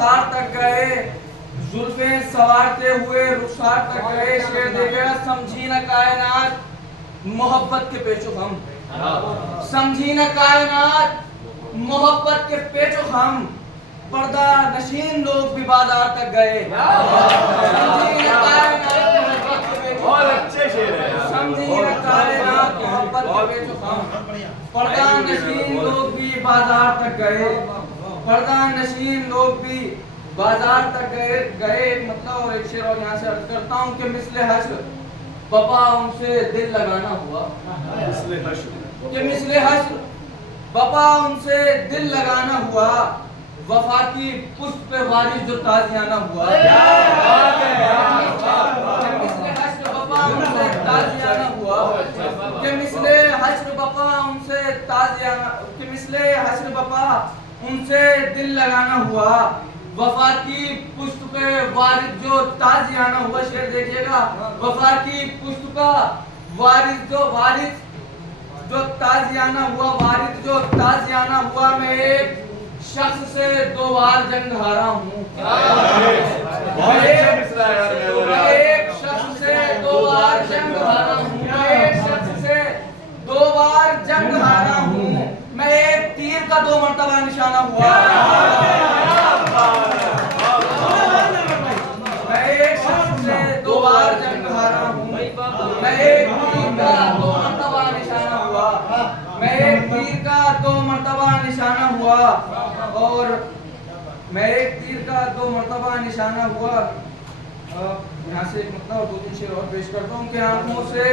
रुखसार तक गए, जुल्फें सवारते हुए रुखसार तक गए। शेर देखेगा, समझी न कायनात मोहब्बत के पेचो हम, समझी न कायनात मोहब्बत के पेचो हम, पर्दा नशीन लोग भी बाजार तक गए। समझी न कायनात मोहब्बत के पेचो, बहुत अच्छे शेर है। समझी न कायनात मोहब्बत के पेचो हम, पर्दा नशीन लोग भी बाजार तक गए, पर्दा नशीन लोग भी बाजार तक गए। मतलब और एक शेर और यहाँ से अर्ज करता हूँ कि मिसले हश्र बपा उनसे दिल लगाना हुआ, कि मिसले हश्र बपा उनसे दिल लगाना हुआ, वफा की पुष्प पे वारिस जो ताजियाना हुआ। मिसले हश्र बपा उनसे ताजियाना हुआ, कि मिसले हश्र बपा उनसे ताजियाना, कि मिसले हश्र बपा उनसे दिल लगाना हुआ, वफा की पुष्ट पे वारिस जो ताजियाना हुआ। शेर देखिएगा, वफा की पुष्ट का वारिस जो ताजियाना हुआ, वारिस जो ताजियाना हुआ। मैं एक शख्स से 2 बार जंग हारा हूँ, मैं एक शख्स से 2 बार जंग हारा हूँ, मैं एक शख्स से 2 बार जंग हारा हूँ, मैं एक तीर का 2 मरतबा निशाना हुआ। मैं एक शख्स से 2 बार जंग हारा हूँ, मैं एक तीर का 2 मरतबा निशाना हुआ, मैं एक तीर का 2 मरतबा निशाना हुआ, और मैं एक तीर का 2 मरतबा निशाना हुआ। यहाँ से एक मतलब 2-3 शेर और पेश करता हूँ कि आंखों से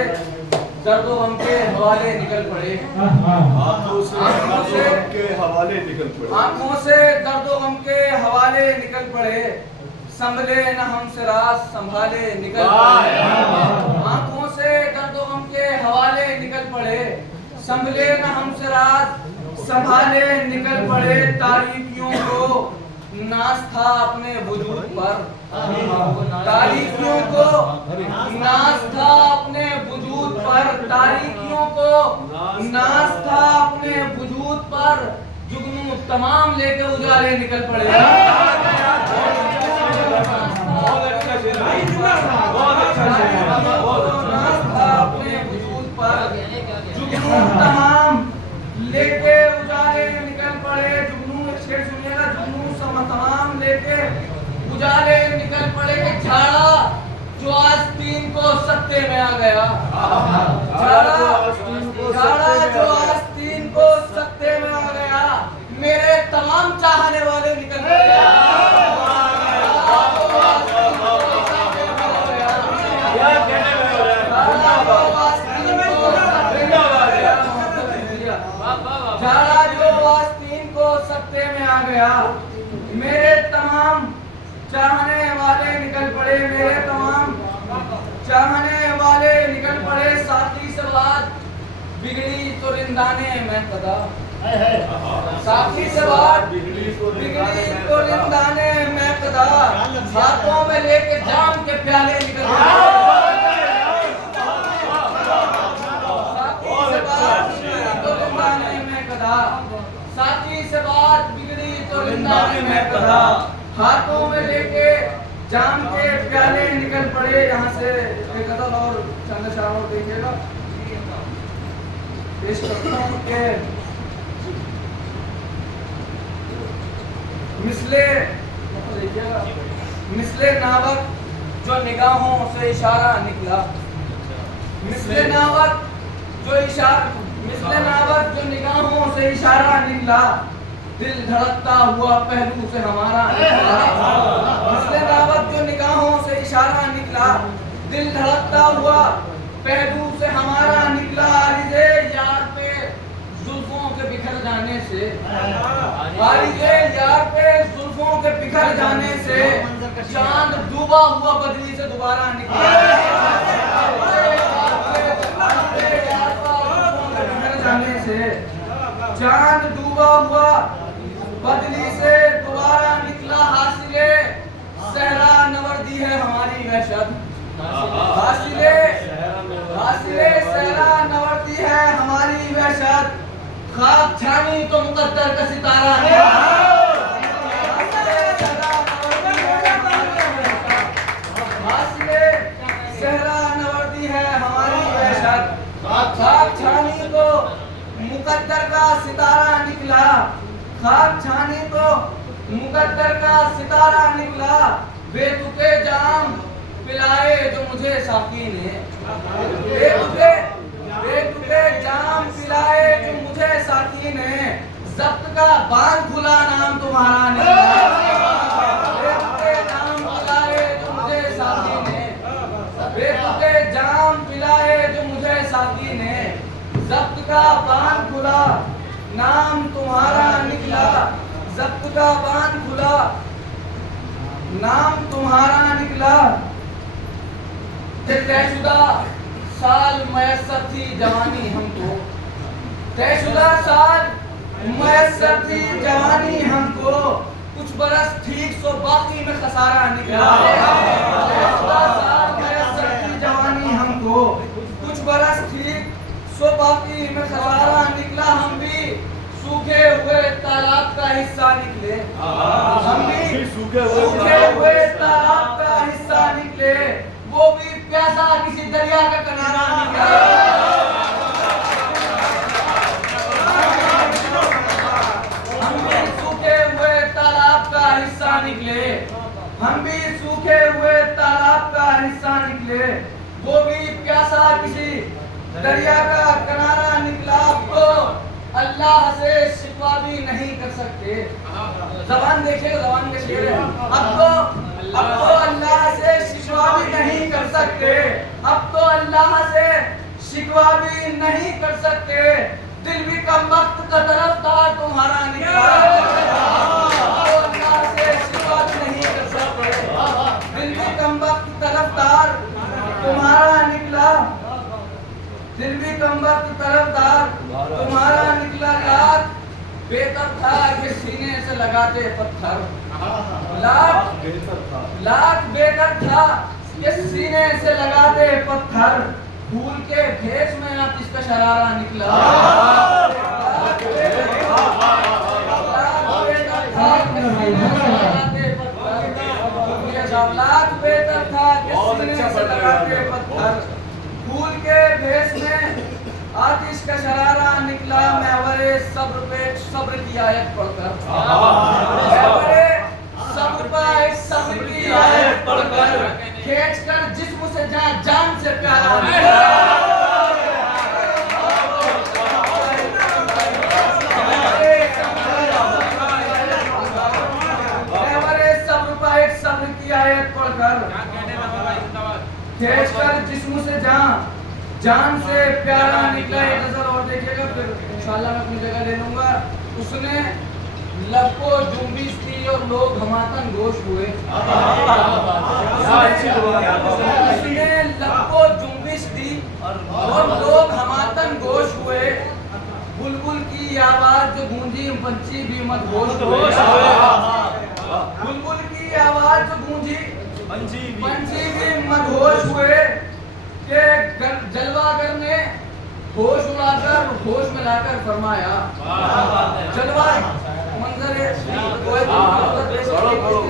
दर्द व गम के हवाले निकल पड़े, आंखों से दर्द के हवाले निकल पड़े, आंखों से दर्द व गम के हवाले निकल पड़े, संभले न हमसे राज संभाले निकल पड़े। आंखों से दर्द व गम के हवाले निकल पड़े, संभले न हमसे राज संभाले निकल पड़े। तारीफियों को नाज था अपने वजूद पर, तारीफियों को नाज था अपने वजूद पर, तारीफियों को नाज था अपने वजूद पर, जुगनू तमाम लेके उजाले निकल पड़े। नाज था अपने वजूद पर, जुगनू तमाम लेके उजाले निकल पड़े। जुगनू, एक शेर सुनिएगा, जुगनू तमाम लेके उजाले निकल पड़े। कि झाड़ा जो आस्तीन को सत्ते में आ गया, झाड़ा जो आस्तीन को सत्ते में आ गया, मेरे तमाम चाहने वाले निकल पड़े। झाड़ा जो आस्तीन को सत्ते में आ गया, मेरे तमाम चाहने वाले निकल पड़े, मेरे तमाम चाहने वाले निकल पड़े। साथी से बात बिगड़ी तो रिंदाने में कदा, साथी से बात बिगड़ी तो रिंदाने में कदा, हाथों में लेके जाम के प्याले निकल पड़े। साथी से बात बिगड़ी तो रिंदाने में कदा, हाथों में लेके जाम के प्याले निकल पड़े। यहाँ से एक गजल और चंद शाह और देखिएगा, पेश करता हूँ कि मिसले, देखिएगा, मिसले नावक जो निगाहों से इशारा निकला, मिसले नावक जो इशारा, मिसले नावक जो निगाहों से इशारा निकला, दिल धड़कता हुआ पहलू से हमारा निकला। मिसले नावक जो निगाहों से इशारा निकला, दिल धड़कता हुआ पहलू से हमारा निकला। आरिज़े यार पे जुल्फों के बिखर जाने से, आरिज़े यार पे जुल्फों के बिखर जाने से, चांद डूबा हुआ बदली से दोबारा निकला। चांद डूबा हुआ बदली से दोबारा निकला। हासिले सहरा नवर्दी है हमारी वहशत, हासिले सहरा नवर्दी है हमारी वहशत, खाक छानी तो मुकद्दर का सितारा है। मुकद्दर का सितारा निकला, खाक छानी तो मुकद्दर का सितारा निकला, बेतुके जाम पिलाए जो मुझे साकी ने, बेतुके जाम पिलाए जो मुझे साकी ने, जब्त का बांध खुला नाम तुम्हारा निकला। बेतुके जाम पिलाए जो मुझे साकी ने, बेतुके जाम पिलाए जो मुझे साकी ने, जब्त का बांध खुला नाम तुम्हारा निकला, जब्त का बांध खुला नाम तुम्हारा निकला। तयशुदा साल मयस्सर थी जवानी हमको, तयशुदा साल मयस्सर थी जवानी हमको, कुछ बरस ठीक सो बाकी में खसारा निकला। तयशुदा साल मयस्सर थी जवानी हमको, कुछ बरस ठीक सो बाकी में खसारा निकला। हम भी सूखे हुए तालाब का हिस्सा निकले, हम भी सूखे हुए तालाब का हिस्सा निकले, वो भी प्यासा किसी दरिया का किनारा निकले। हम भी सूखे हुए तालाब का हिस्सा निकले, हम भी सूखे हुए तालाब का हिस्सा निकले, वो भी प्यासा किसी दरिया का किनारा निकला। तो अल्लाह से शिकवा भी नहीं कर सकते। जबान देखिएगा, जबान के शेर है। अब तो अल्लाह से शिकवा भी नहीं कर सकते, अब तो अल्लाह से शिकवा भी नहीं कर सकते, दिल भी कम वक्त का तरफदार तुम्हारा निकला। तो अल्लाह से शिकवा भी नहीं कर सकते, दिल भी कम वक्त तरफदार तुम्हारा निकला, दिल भी कम वक्त तरफदार तुम्हारा निकला। लाख बेहतर था कि सीने से लगाते पत्थर, लाख बेहतर था कि सीने से लगाते पत्थर, फूल के भेष में अब इसका शरारा निकला। लाख बेहतर था कि सीने से लगाते पत्थर, लाख बेहतर था कि सीने से लगाते पत्थर, फूल के भेष में आतिश का शरारा निकला। महवरे सब्र पे सब्र की आयत पढ़कर, महवरे सब्र पे सब्र की आयत पढ़कर, खींच कर जिस्म से जान से प्यारा निकला। महवरे सब्र पे सब्र की आयत पढ़कर, खींच कर जिस्म से जान से प्यारा निकला। एक नजर और देखिएगा, फिर इंशाल्लाह मैं अपनी जगह ले लूंगा। उसने लब को जुम्बिश दी और लोग घमातन गोश हुए, उसने लब को जुम्बिश दी और लोग घमातन गोश हुए, बुलबुल की आवाज जो गूंजी पंछी भी मदहोश हुए, बुलबुल की आवाज जो गूंजी पंछी भी मदहोश हुए, के जलवागर ने होश उड़ाकर होश में लाकर फरमाया। जलवा मंजर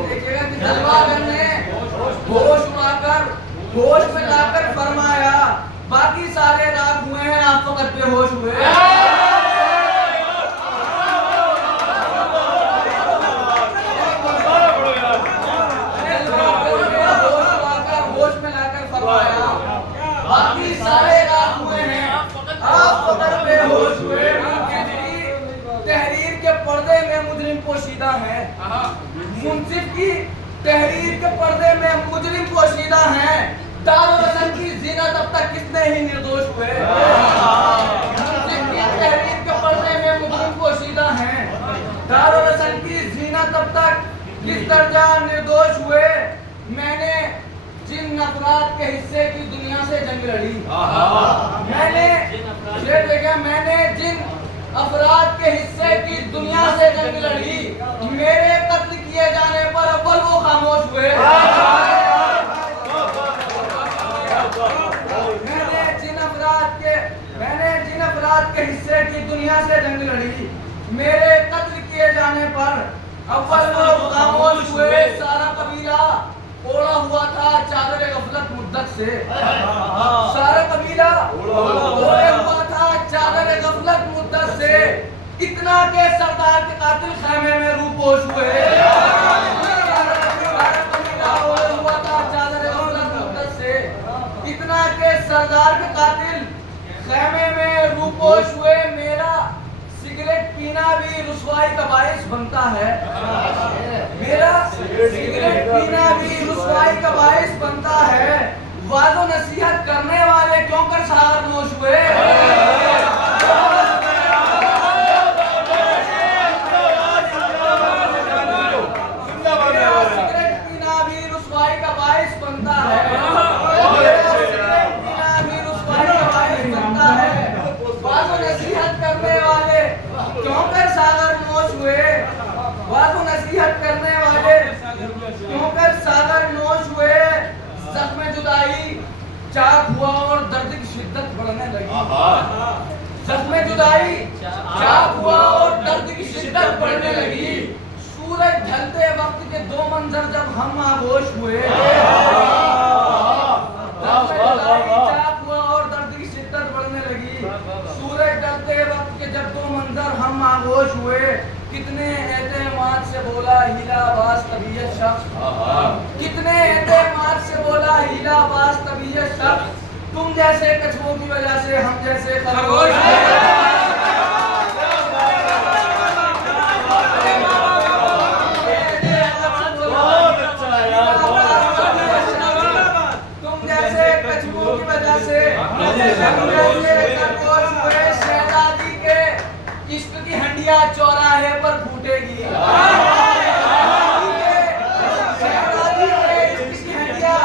देखिएगा कि जलवागर ने होश उड़ाकर होश में लाकर फरमाया, बाकी सारे रात हुए हैं, आप फकत बेहोश हुए। बाकी सारे रात हुए हैं, आप फकत बेहोश हुए। तहरीर के पर्दे में मुजरिम पोशीदा है, मुंसिफ की तहरीर के पर्दे में मुजरिम पोशीदा है, दारुल हसन की जीनत अब तक कितने ही निर्दोष हुए। मुंसिफ की तहरीर के पर्दे में मुजरिम पोशीदा है, दारुल हसन की जीनत अब तक किस दर्जा निर्दोष हुए। मैंने जिन अफराद के हिस्से की दुनिया से जंग लड़ी, मैंने जिन अफराद के हिस्से की दुनिया से जंग लड़ी, मेरे कत्ल किए जाने पर अव्वल वो खामोश हुए। मैंने जिन अफराद के हिस्से की दुनिया से जंग लड़ी, मेरे कत्ल किए जाने पर अव्वल वो खामोश हुए। सारा कबीला ओढ़ा हुआ था चादर गफलत मुद्दत से, सारा कबीला ओढ़ा हुआ था चादर गफलत मुद्दत से, कितना के सरदार के कातिल खैमे में रूपोश हुए, कितना के सरदार के कातिल खैमे में रूपोश हुए। मेरा सिगरेट पीना भी रुसवाई का बाइस बनता है, मेरा सिगरेट पीना भी रुसवाई का बाइस बनता है। वादो नसीहत करने वाले क्यों कर सागर नोश हुए। सिगरेट पीना भी रुसवाई का बाइस बनता है, सिगरेट पीना भी रुसवाई का बाइस बनता है। वादो नसीहत करने वाले क्यों कर सागर नोश हुए, वादो नसीहत करने वाले क्यों कर सागर नोश हुए। जख्म जुदाई चाक हुआ और दर्द की शिद्दत बढ़ने लगी, जख्म जुदाई चाक हुआ और दर्द की शिद्दत बढ़ने लगी। सूरज ढलते वक्त के दो मंजर जब हम आगोश हुए, जख्म जुदाई चाक हुआ और दर्द की शिद्दत बढ़ने लगी। सूरज ढलते वक्त के जब दो मंजर हम आगोश हुए। कितने एतमाद से बोला हीलाबाज तबीयत शख्स, कितने एतमाद से बोला हीलाबाज तबीयत शख्स। तुम जैसे कछुओं की वजह से हम जैसे खरगोश, तुम जैसे कछुओं की वजह से खरगोश हुए। शहजादी के इश्क की हंडिया चौराहे पर फूटेगी, शहजादी के इश्क की हंडिया